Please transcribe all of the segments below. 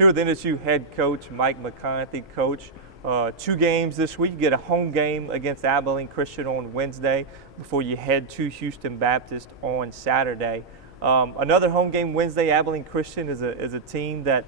Here with NSU head coach Mike McConathy. Coach, 2 games this week. You get a home game against Abilene Christian on Wednesday before you head to Houston Baptist on Saturday. Another home game Wednesday. Abilene Christian is a team that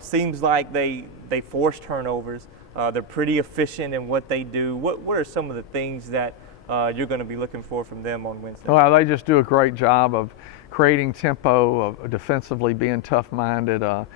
seems like they force turnovers. They're pretty efficient in what they do. What are some of the things that you're going to be looking for from them on Wednesday? Well, they just do a great job of creating tempo, of defensively being tough-minded.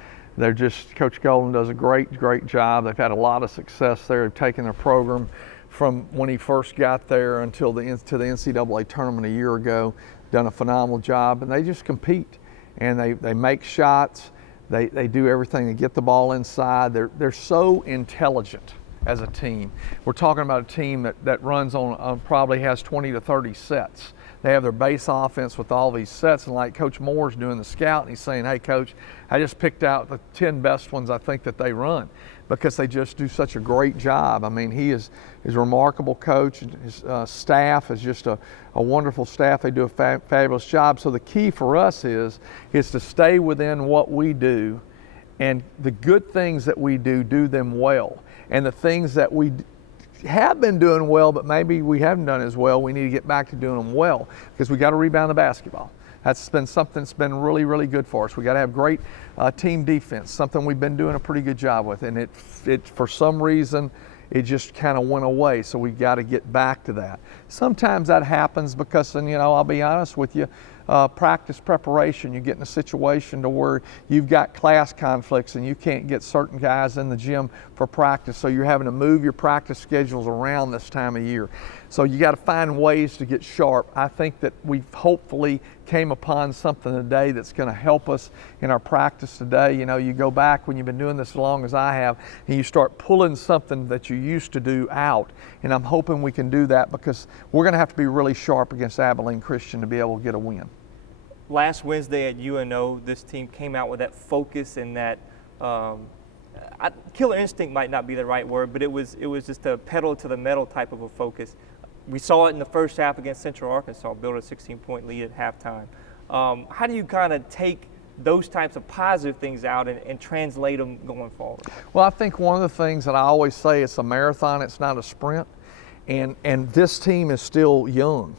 Coach Golden does a great job. They've had a lot of success there. They've taken their program from when he first got there until to the NCAA tournament a year ago, done a phenomenal job, and they just compete and they make shots. They do everything to get the ball inside. They're so intelligent as a team. We're talking about a team that runs on probably has 20 to 30 sets. They have their base offense with all these sets, and like Coach Moore's doing the scout, and he's saying, hey, Coach, I just picked out the 10 best ones I think that they run because they just do such a great job. I mean, he is a remarkable coach. His staff is just a wonderful staff. They do a fabulous job. So the key for us is to stay within what we do, and the good things that we do them well. And the things that we have been doing well, but maybe we haven't done as well, we need to get back to doing them well because we got to rebound the basketball. That's been something that's been really good for us. We got to have great team defense, something we've been doing a pretty good job with, and it for some reason it just kind of went away. So we got to get back to that. Sometimes that happens because, and I'll be honest with you, practice preparation, you get in a situation to where you've got class conflicts and you can't get certain guys in the gym for practice, so you're having to move your practice schedules around this time of year. So you got to find ways to get sharp. I think that we've hopefully came upon something today that's going to help us in our practice today. You go back when you've been doing this as long as I have, and you start pulling something that you used to do out, and I'm hoping we can do that because we're going to have to be really sharp against Abilene Christian to be able to get a win. Last Wednesday at UNO, this team came out with that focus and that killer instinct might not be the right word, but it was just a pedal to the metal type of a focus. We saw it in the first half against Central Arkansas, build a 16-point lead at halftime. How do you kind of take those types of positive things out and translate them going forward? Well, I think one of the things that I always say, it's a marathon, it's not a sprint, and this team is still young.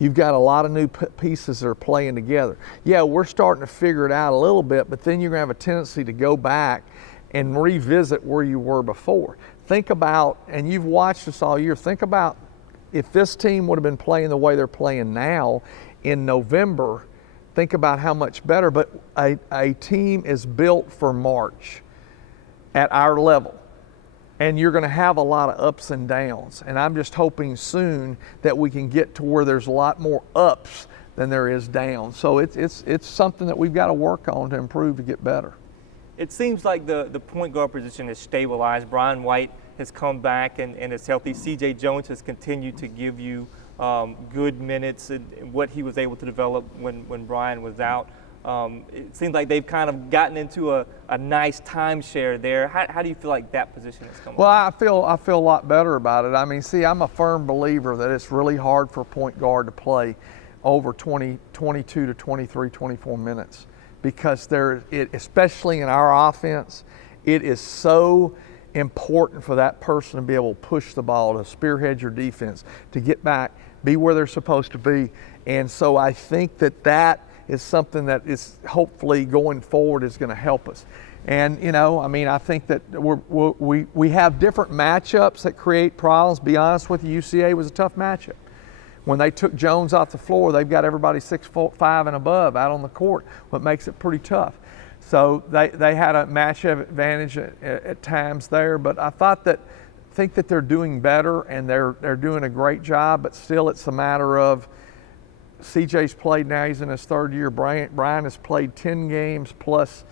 You've got a lot of new pieces that are playing together. Yeah, we're starting to figure it out a little bit, but then you're going to have a tendency to go back and revisit where you were before. Think about, and you've watched us all year, think about if this team would have been playing the way they're playing now in November, think about how much better. But a team is built for March at our level. And you're going to have a lot of ups and downs. And I'm just hoping soon that we can get to where there's a lot more ups than there is downs. So it's something that we've got to work on to improve to get better. It seems like the point guard position has stabilized. Brian White has come back and is healthy. C.J. Jones has continued to give you good minutes and what he was able to develop when Brian was out. It seems like they've kind of gotten into a nice timeshare there. How do you feel like that position has come? Well, I feel a lot better about it. I mean, see, I'm a firm believer that it's really hard for a point guard to play over 22 to 23, 24 minutes because especially in our offense, it is so important for that person to be able to push the ball, to spearhead your defense, to get back, be where they're supposed to be. And so I think that is something that is hopefully going forward is going to help us. And I think that we have different matchups that create problems. Be honest with you, UCA was a tough matchup. When they took Jones off the floor, they've got everybody 6'5" and above out on the court, what makes it pretty tough. So they had a matchup advantage at times there, but I think that they're doing better and they're doing a great job, but still it's a matter of CJ's played now, he's in his 3rd year. Brian has played 10 games plus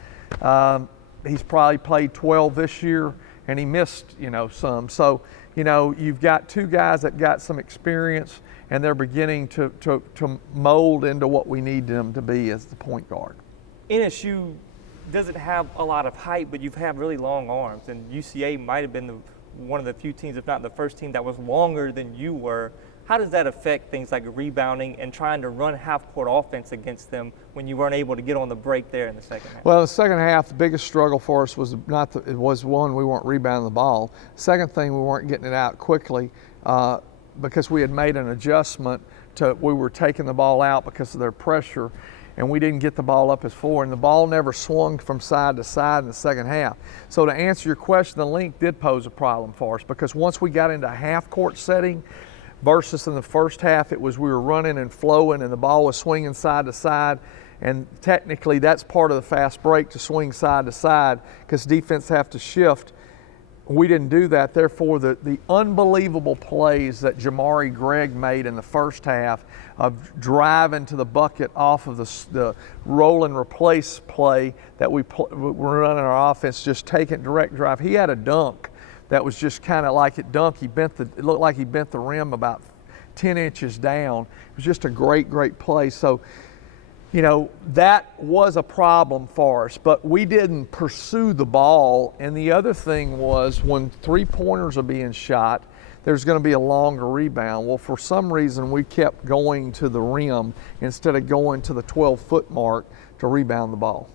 he's probably played 12 this year and he missed, some. So, you've got 2 guys that got some experience and they're beginning to mold into what we need them to be as the point guard. NSU doesn't have a lot of height, but you have really long arms, and UCA might have been one of the few teams, if not the first team, that was longer than you were How does that affect things like rebounding and trying to run half-court offense against them when you weren't able to get on the break there in the second half? Well, the second half, the biggest struggle for us was it was one, we weren't rebounding the ball. Second thing, we weren't getting it out quickly because we had made an adjustment we were taking the ball out because of their pressure, and we didn't get the ball up as forward, and the ball never swung from side to side in the second half. So to answer your question, the length did pose a problem for us because once we got into a half-court setting versus in the first half, we were running and flowing and the ball was swinging side to side, and technically that's part of the fast break to swing side to side because defense have to shift. We didn't do that. Therefore, the unbelievable plays that Jamari Gregg made in the first half of driving to the bucket off of the roll and replace play that we're running our offense, just taking direct drive. He had a dunk that was just kind of like it dunked. It looked like he bent the rim about 10 inches down. It was just a great, great play. So, you know, that was a problem for us, but we didn't pursue the ball. And the other thing was when three-pointers are being shot, there's going to be a longer rebound. Well, for some reason, we kept going to the rim instead of going to the 12-foot mark to rebound the ball.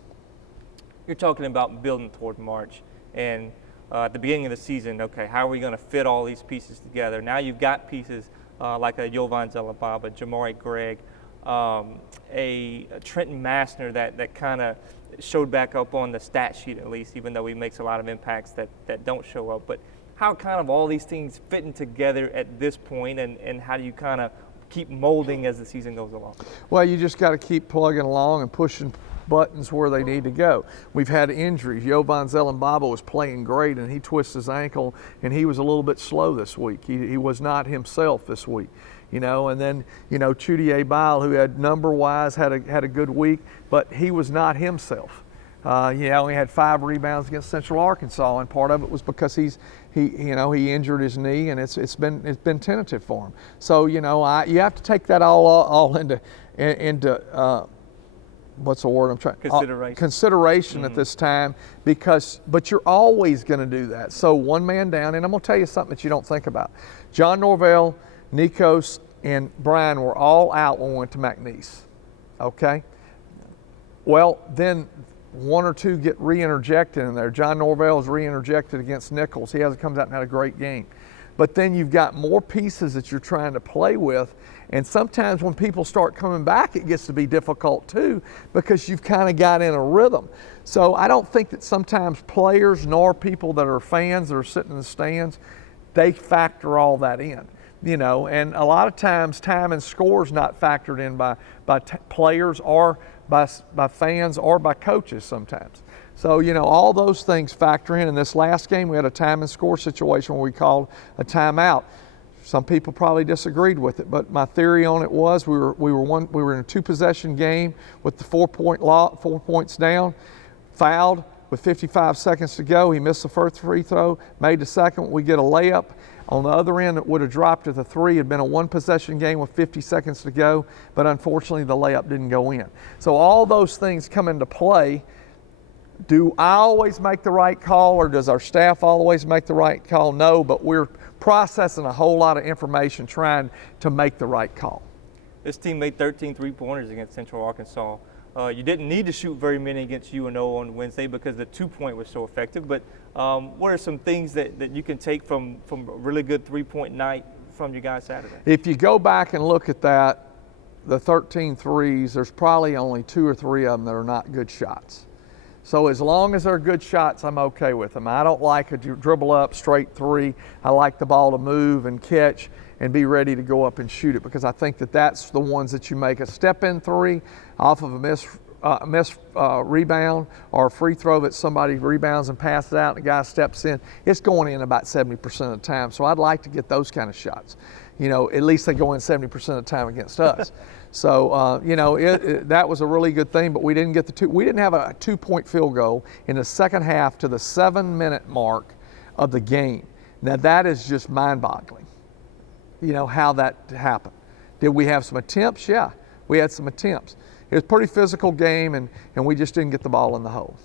You're talking about building toward March, and at the beginning of the season, okay, how are we going to fit all these pieces together? Now you've got pieces like a Jovan Zelababa, Jamari Gregg, a Trenton Massner that kind of showed back up on the stat sheet at least, even though he makes a lot of impacts that don't show up. But how kind of all these things fitting together at this point, and how do you kind of keep molding as the season goes along? Well, you just got to keep plugging along and pushing buttons where they need to go. We've had injuries. Jovan Zelababa was playing great, and he twisted his ankle, and he was a little bit slow this week. He was not himself this week. You know, and then, you know, Chudier Bile, who had number-wise had a good week, but he was not himself. He only had 5 rebounds against Central Arkansas, and part of it was because he injured his knee, and it's been tentative for him. So, you know, you have to take that all into what's the word I'm trying? Consideration at this time, but you're always going to do that. So one man down, and I'm going to tell you something that you don't think about. John Norvell, Nikos, and Brian were all out when we went to McNeese, okay? Well, then one or two get re-interjected in there. John Norvell is re-interjected against Nichols. He comes out and had a great game. But then you've got more pieces that you're trying to play with, and sometimes when people start coming back, it gets to be difficult too because you've kind of got in a rhythm. So I don't think that sometimes players nor people that are fans that are sitting in the stands, they factor all that in. You know, and a lot of times time and score is not factored in by players or by fans or by coaches sometimes. So, you know, all those things factor in. In this last game, we had a time and score situation where we called a timeout. Some people probably disagreed with it, but my theory on it was we were in a 2-possession game with the 4 points down, fouled with 55 seconds to go. He missed the first free throw, made the second. We get a layup. On the other end, it would have dropped to the 3. It had been a 1-possession game with 50 seconds to go, but unfortunately the layup didn't go in. So all those things come into play. Do I always make the right call, or does our staff always make the right call? No, but we're processing a whole lot of information trying to make the right call. This team made 13 three-pointers against Central Arkansas. You didn't need to shoot very many against UNO on Wednesday because the 2-point was so effective. But what are some things that you can take from a really good 3-point night from you guys Saturday? If you go back and look at that, the 13 threes, there's probably only 2 or 3 of them that are not good shots. So as long as they're good shots, I'm okay with them. I don't like a dribble up, straight 3. I like the ball to move and catch and be ready to go up and shoot it because I think that's the ones that you make a step-in 3 off of a miss rebound or a free throw that somebody rebounds and passes out and the guy steps in. It's going in about 70% of the time. So I'd like to get those kind of shots. You know, at least they go in 70% of the time against us. So, you know, that was a really good thing, but we didn't get the 2. We didn't have a 2-point field goal in the second half to the 7-minute mark of the game. Now that is just mind-boggling. You know, how that happened. Did we have some attempts? Yeah, we had some attempts. It was a pretty physical game, and we just didn't get the ball in the hole.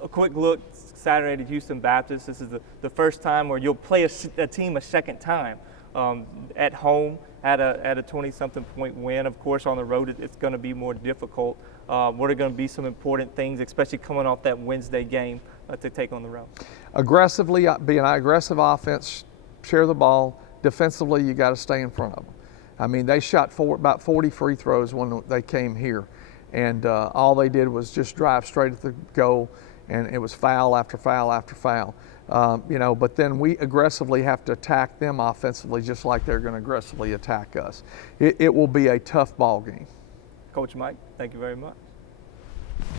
A quick look Saturday at Houston Baptist. This is the first time where you'll play a team a second time. At home, at a 20-something point win. Of course, on the road, it's going to be more difficult. What are going to be some important things, especially coming off that Wednesday game, to take on the road? Aggressively, be an aggressive offense, share the ball. Defensively, you got to stay in front of them. I mean, they shot about 40 free throws when they came here, and all they did was just drive straight at the goal, and it was foul after foul after foul. But then we aggressively have to attack them offensively, just like they're going to aggressively attack us. It will be a tough ball game. Coach Mike, thank you very much.